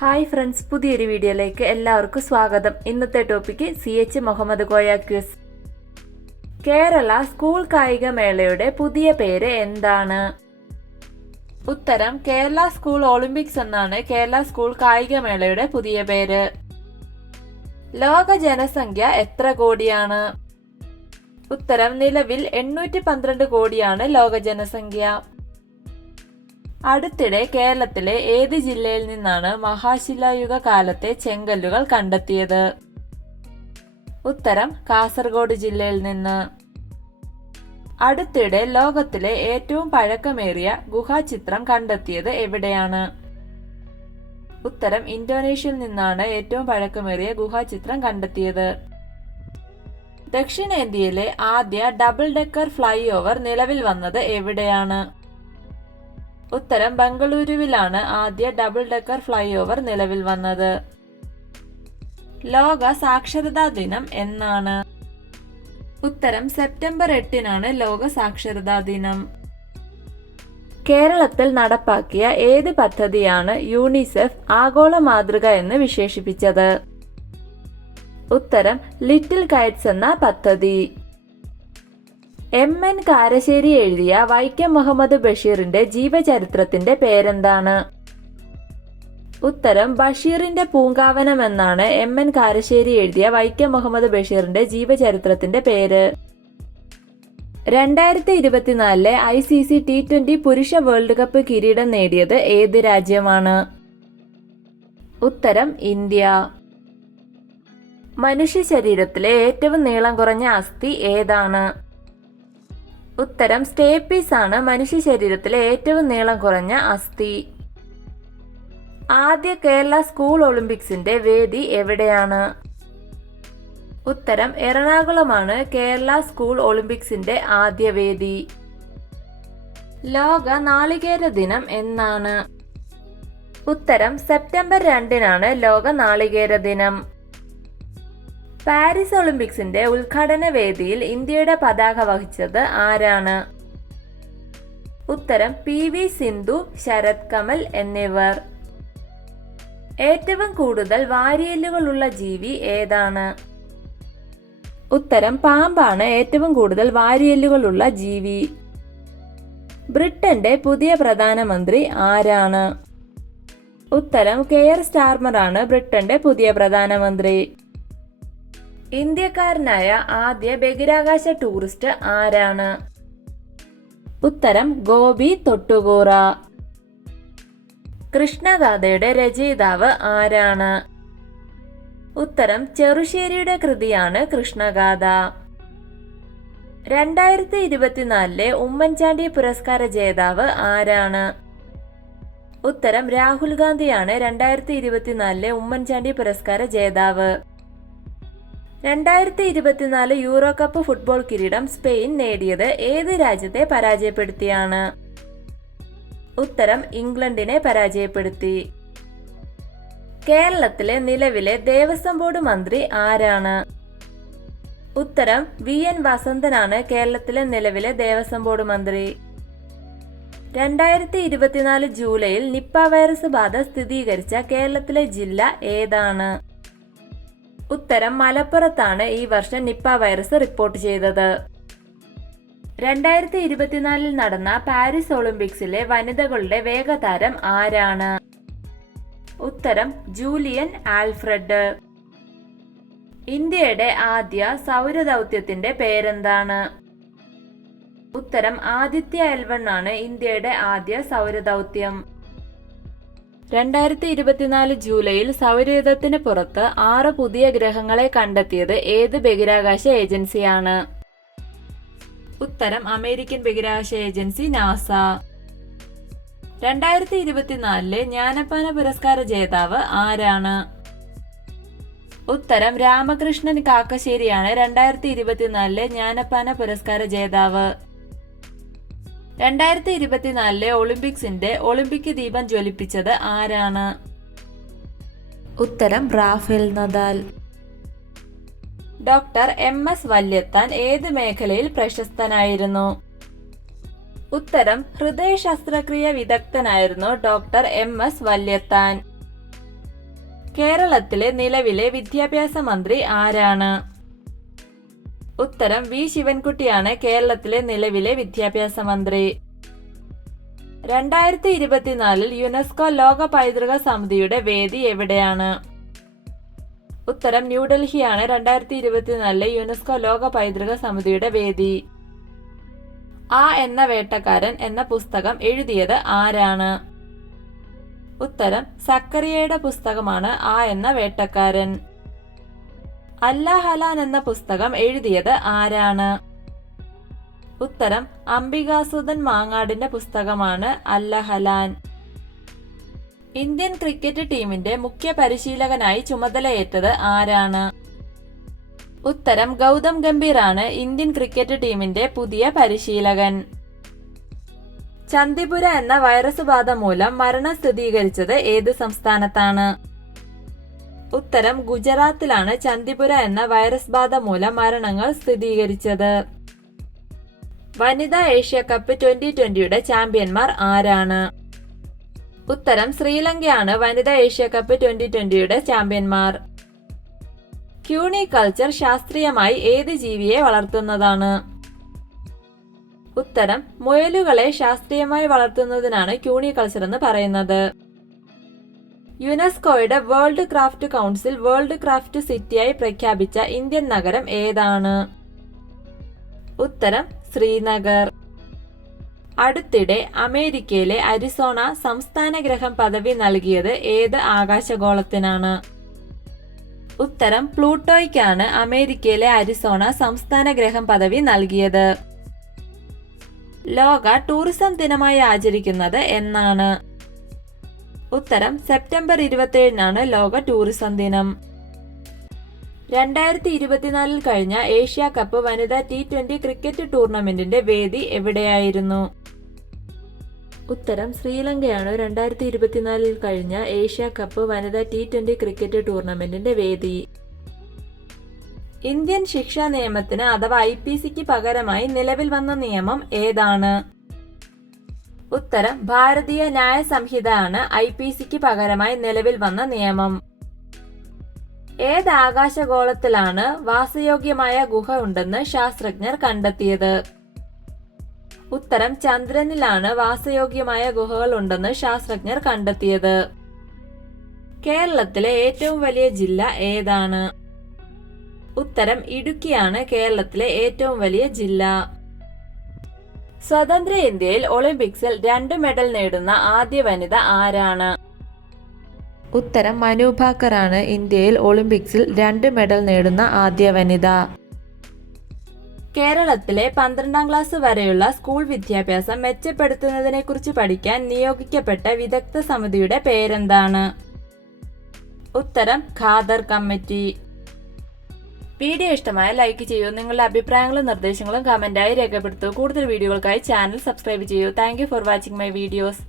Hi friends, പുതിയൊരു വീഡിയോയിലേക്ക് എല്ലാവർക്കും സ്വാഗതം. ഇന്നത്തെ topic CH Muhammad Koya quiz. Kerala school കായികമേളയുടെ പുതിയ പേര് എന്താണ്? ഉത്തരം കേരള സ്കൂൾ ഒളിമ്പിക്സ് എന്നാണ് കേരള സ്കൂൾ കായികമേളയുടെ പുതിയ പേര്. ലോക ജനസംഖ്യ എത്ര കോടിയാണ്? ഉത്തരം നിലവിൽ 812 കോടിയാണ് ലോക ജനസംഖ്യ. അടുത്തിടെ കേരളത്തിലെ ഏത് ജില്ലയിൽ നിന്നാണ് മഹാശിലായുഗ കാലത്തെ ചെങ്കല്ലുകൾ കണ്ടെത്തിയത്? ഉത്തരം കാസർഗോഡ് ജില്ലയിൽ നിന്ന്. അടുത്തിടെ ലോകത്തിലെ ഏറ്റവും പഴക്കമേറിയ ഗുഹാചിത്രം കണ്ടെത്തിയത് എവിടെയാണ്? ഉത്തരം ഇന്തോനേഷ്യയിൽ നിന്നാണ് ഏറ്റവും പഴക്കമേറിയ ഗുഹാചിത്രം കണ്ടെത്തിയത്. ദക്ഷിണേന്ത്യയിലെ ആദ്യ ഡബിൾ ഡെക്കർ ഫ്ലൈ ഓവർ നിലവിൽ വന്നത് എവിടെയാണ്? ഉത്തരം ബംഗളൂരുവിലാണ് ആദ്യ ഡബിൾ ഡെക്കർ ഫ്ലൈ ഓവർ നിലവിൽ വന്നത്. ലോക സാക്ഷരതാ ദിനം എന്നാണ്? ഉത്തരം സെപ്റ്റംബർ 8-നാണ് ലോക സാക്ഷരതാ ദിനം. കേരളത്തിൽ നടപ്പാക്കിയ ഏത് പദ്ധതിയാണ് യൂണിസെഫ് ആഗോള മാതൃക എന്ന് വിശേഷിപ്പിച്ചത്? ഉത്തരം ലിറ്റിൽ കൈറ്റ്സ് എന്ന പദ്ധതി. MN കാരശ്ശേരി എഴുതിയ വൈക്കം മുഹമ്മദ് ബഷീറിന്റെ ജീവചരിത്രത്തിന്റെ പേരെന്താണ്? ഉത്തരം ബഷീറിന്റെ പൂങ്കാവനം എന്നാണ് MN കാരശ്ശേരി എഴുതിയ വൈക്കം മുഹമ്മദ് ബഷീറിന്റെ ജീവചരിത്രത്തിന്റെ പേര്. 2024 ICC T20 പുരുഷ വേൾഡ് കപ്പ് കിരീടം നേടിയത് ഏത് രാജ്യമാണ്? ഉത്തരം ഇന്ത്യ. മനുഷ്യ ശരീരത്തിലെ ഏറ്റവും നീളം കുറഞ്ഞ അസ്ഥി ഏതാണ്? ഉത്തരം സ്റ്റേപ്പീസ് ആണ് മനുഷ്യ ശരീരത്തിലെ ഏറ്റവും നീളം കുറഞ്ഞ അസ്ഥി. ആദ്യ കേരള സ്കൂൾ ഒളിമ്പിക്സിന്റെ വേദി എവിടെയാണ്? ഉത്തരം എറണാകുളമാണ് കേരള സ്കൂൾ ഒളിമ്പിക്സിന്റെ ആദ്യ വേദി. ലോക നാളികേര ദിനം എന്നാണ്? ഉത്തരം സെപ്റ്റംബർ 2-നാണ് ലോക നാളികേര ദിനം. പാരീസ് ഒളിമ്പിക്സിന്റെ ഉദ്ഘാടന വേദിയിൽ ഇന്ത്യയുടെ പതാക വഹിച്ചത് ആരാണ്? ഉത്തരം PV സിന്ധു, ശരത് കമൽ എന്നിവർ. ഏറ്റവും കൂടുതൽ വാരിയെല്ലുകളുള്ള ജീവി ഏതാണ്? ഉത്തരം പാമ്പാണ് ഏറ്റവും കൂടുതൽ വാരിയെല്ലുകളുള്ള ജീവി. ബ്രിട്ടന്റെ പുതിയ പ്രധാനമന്ത്രി ആരാണ്? ഉത്തരം കെയർ സ്റ്റാർമർ ആണ് ബ്രിട്ടന്റെ പുതിയ പ്രധാനമന്ത്രി. ഇന്ത്യക്കാരനായ ആദ്യ ബഹിരാകാശ ടൂറിസ്റ്റ് ആരാണ്? ഉത്തരം ഗോപി തൊട്ടുകൂറ. കൃഷ്ണഗാഥയുടെ രചയിതാവ് ആരാണ്? ഉത്തരം ചെറുശ്ശേരിയുടെ കൃതിയാണ് കൃഷ്ണഗാഥ. 2024 ഉമ്മൻചാണ്ടി പുരസ്കാര ജേതാവ് ആരാണ്? ഉത്തരം രാഹുൽ ഗാന്ധിയാണ് 2024 ഉമ്മൻചാണ്ടി പുരസ്കാര ജേതാവ്. 2024 യൂറോ കപ്പ് ഫുട്ബോൾ കിരീടം സ്പെയിൻ നേടിയത് ഏത് രാജ്യത്തെ പരാജയപ്പെടുത്തിയാണ്? ഉത്തരം ഇംഗ്ലണ്ടിനെ പരാജയപ്പെടുത്തി. കേരളത്തിലെ നിലവിലെ ദേവസ്വം ബോർഡ് മന്ത്രി ആരാണ്? ഉത്തരം VN വസന്തനാണ് കേരളത്തിലെ നിലവിലെ ദേവസ്വം ബോർഡ് മന്ത്രി. 2024 ജൂലൈയിൽ നിപ്പ വൈറസ് ബാധ സ്ഥിരീകരിച്ച കേരളത്തിലെ ജില്ല ഏതാണ്? ഉത്തരം മലപ്പുറത്താണ് ഈ വർഷം നിപ്പ വൈറസ് റിപ്പോർട്ട് ചെയ്തത്. 2024 നടന്ന പാരീസ് ഒളിമ്പിക്സിലെ വനിതകളുടെ വേഗതാരം ആരാണ്? ഉത്തരം ജൂലിയൻ ആൽഫ്രഡ്. ഇന്ത്യയുടെ ആദ്യ സൗരദൗത്യത്തിന്റെ പേരെന്താണ്? ഉത്തരം ആദിത്യ L1 ആണ് ഇന്ത്യയുടെ ആദ്യ സൗരദൗത്യം. 2024 ജൂലൈയിൽ സൗരയൂഥത്തിന് പുറത്ത് 6 പുതിയ ഗ്രഹങ്ങളെ കണ്ടെത്തിയത് ഏത് ബഹിരാകാശ ഏജൻസിയാണ്? ഉത്തരം അമേരിക്കൻ ബഹിരാകാശ ഏജൻസി നാസ. 2024 ജ്ഞാനപീഠ പുരസ്കാര ജേതാവ് ആരാണ്? ഉത്തരം രാമകൃഷ്ണൻ കാക്കശ്ശേരിയാണ് 2024 ജ്ഞാനപീഠ പുരസ്കാര ജേതാവ്. 2024 ഒളിമ്പിക്സിന്റെ ഒളിമ്പിക് ദീപം ജ്വലിപ്പിച്ചത് ആരാണ്? ഉത്തരം Rafael Nadal. Doctor MS Valiathan ഏത് മേഖലയിൽ പ്രശസ്തനായിരുന്നു? ഉത്തരം ഹൃദയ ശസ്ത്രക്രിയ വിദഗ്ധനായിരുന്നു ഡോക്ടർ MS വല്യത്താൻ. കേരളത്തിലെ നിലവിലെ വിദ്യാഭ്യാസ മന്ത്രി ആരാണ്? ഉത്തരം വി ശിവൻകുട്ടിയാണ് കേരളത്തിലെ നിലവിലെ വിദ്യാഭ്യാസ മന്ത്രി. 2024 യുനെസ്കോ ലോക പൈതൃക സമിതിയുടെ വേദി എവിടെയാണ്? ഉത്തരം ന്യൂഡൽഹിയാണ് 2024 യുനെസ്കോ ലോക പൈതൃക സമിതിയുടെ വേദി. ആ എന്ന വേട്ടക്കാരൻ എന്ന പുസ്തകം എഴുതിയത് ആരാണ്? ഉത്തരം സക്കറിയയുടെ പുസ്തകമാണ് ആ എന്ന വേട്ടക്കാരൻ. അല്ലാഹലാൻ എന്ന പുസ്തകം എഴുതിയത് ആരാണ്? ഉത്തരം അംബികാസുധൻ മാങ്ങാടിന്റെ പുസ്തകമാണ് അല്ലഹലാൻ. ഇന്ത്യൻ ക്രിക്കറ്റ് ടീമിന്റെ മുഖ്യ പരിശീലകനായി ചുമതലയേറ്റത് ആരാണ്? ഉത്തരം ഗൗതം ഗംഭീറാണ് ഇന്ത്യൻ ക്രിക്കറ്റ് ടീമിന്റെ പുതിയ പരിശീലകൻ. ചന്ദിപുര എന്ന വൈറസ് ബാധ മൂലം മരണം സ്ഥിരീകരിച്ചത് ഏത് സംസ്ഥാനത്താണ്? ഉത്തരം ഗുജറാത്തിലാണ് ചന്ദിപുര എന്ന വൈറസ് ബാധ മൂലം മരണങ്ങൾ സ്ഥിരീകരിച്ചത്. വനിതാ ഏഷ്യ കപ്പ് 2020 ചാമ്പ്യന്മാർ ആരാണ്? ഉത്തരം ശ്രീലങ്കയാണ് വനിതാ ഏഷ്യ കപ്പ് 2020 ചാമ്പ്യന്മാർ. ക്യൂണിക്കൾച്ചർ ശാസ്ത്രീയമായി ഏത് ജീവിയെ വളർത്തുന്നതാണ്? ഉത്തരം മുയലുകളെ ശാസ്ത്രീയമായി വളർത്തുന്നതിനാണ് ക്യൂണിക്കൾച്ചർ എന്ന് പറയുന്നത്. യുനെസ്കോയുടെ world craft council world craft സിറ്റിയായി പ്രഖ്യാപിച്ച ഇന്ത്യൻ നഗരം ഏതാണ്? ഉത്തരം ശ്രീനഗർ. അടുത്തിടെ അമേരിക്കയിലെ അരിസോണ സംസ്ഥാന ഗ്രഹം പദവി നൽകിയത് ഏത് ആകാശഗോളത്തിനാണ്? ഉത്തരം പ്ലൂട്ടോയ്ക്കാണ് അമേരിക്കയിലെ അരിസോണ സംസ്ഥാന ഗ്രഹം പദവി നൽകിയത്. ലോക ടൂറിസം ദിനമായി ആചരിക്കുന്നത് എന്നാണ്? ഉത്തരം സെപ്റ്റംബർ 27 ലോക ടൂറിസം ദിനം. 2024 കഴിഞ്ഞ ഏഷ്യ കപ്പ് വനിതാ T20 ക്രിക്കറ്റ് ടൂർണമെന്റിന്റെ വേദി എവിടെയായിരുന്നു? ഉത്തരം ശ്രീലങ്കയാണ് 2024 കഴിഞ്ഞ ഏഷ്യ കപ്പ് വനിതാ T20 ക്രിക്കറ്റ് ടൂർണമെന്റിന്റെ വേദി. ഇന്ത്യൻ ശിക്ഷാ നിയമത്തിന് അഥവാ IPCക്ക് പകരമായി നിലവിൽ വന്ന നിയമം ഏതാണ്? ഉത്തരം ഭാരതീയ ന്യായ സംഹിത ആണ് IPCക്ക് പകരമായി നിലവിൽ വന്ന നിയമം. ഏത് ആകാശഗോളത്തിലാണ് വാസയോഗ്യമായ ഗുഹ ഉണ്ടെന്ന് ശാസ്ത്രജ്ഞർ കണ്ടെത്തിയത്? ഉത്തരം ചന്ദ്രനിലാണ് വാസയോഗ്യമായ ഗുഹകൾ ഉണ്ടെന്ന് ശാസ്ത്രജ്ഞർ കണ്ടെത്തിയത്. കേരളത്തിലെ ഏറ്റവും വലിയ ജില്ല ഏതാണ്? ഉത്തരം ഇടുക്കിയാണ് കേരളത്തിലെ ഏറ്റവും വലിയ ജില്ല. സ്വതന്ത്ര ഇന്ത്യയിൽ ഒളിമ്പിക്സിൽ 2 മെഡൽ നേടുന്ന ആദ്യ വനിത ആരാണ്? ഉത്തരം മനു ഭാക്കറാണ് ഇന്ത്യയിൽ ഒളിമ്പിക്സിൽ 2 മെഡൽ നേടുന്ന ആദ്യ വനിത. കേരളത്തിലെ 12ാം ക്ലാസ് വരെയുള്ള സ്കൂൾ വിദ്യാഭ്യാസം മെച്ചപ്പെടുത്തുന്നതിനെക്കുറിച്ച് പഠിക്കാൻ നിയോഗിക്കപ്പെട്ട വിദഗ്ധ സമിതിയുടെ പേരെന്താണ്? ഉത്തരം ഖാദർ കമ്മിറ്റി. വീഡിയോ ഇഷ്ടമായ ലൈക്ക് ചെയ്യൂ. നിങ്ങളുടെ അഭിപ്രായങ്ങളും നിർദ്ദേശങ്ങളും കമന്റായി രേഖപ്പെടുത്തൂ. കൂടുതൽ വീഡിയോകൾക്കായി ചാനൽ സബ്സ്ക്രൈബ് ചെയ്യൂ. Thank you for watching my videos.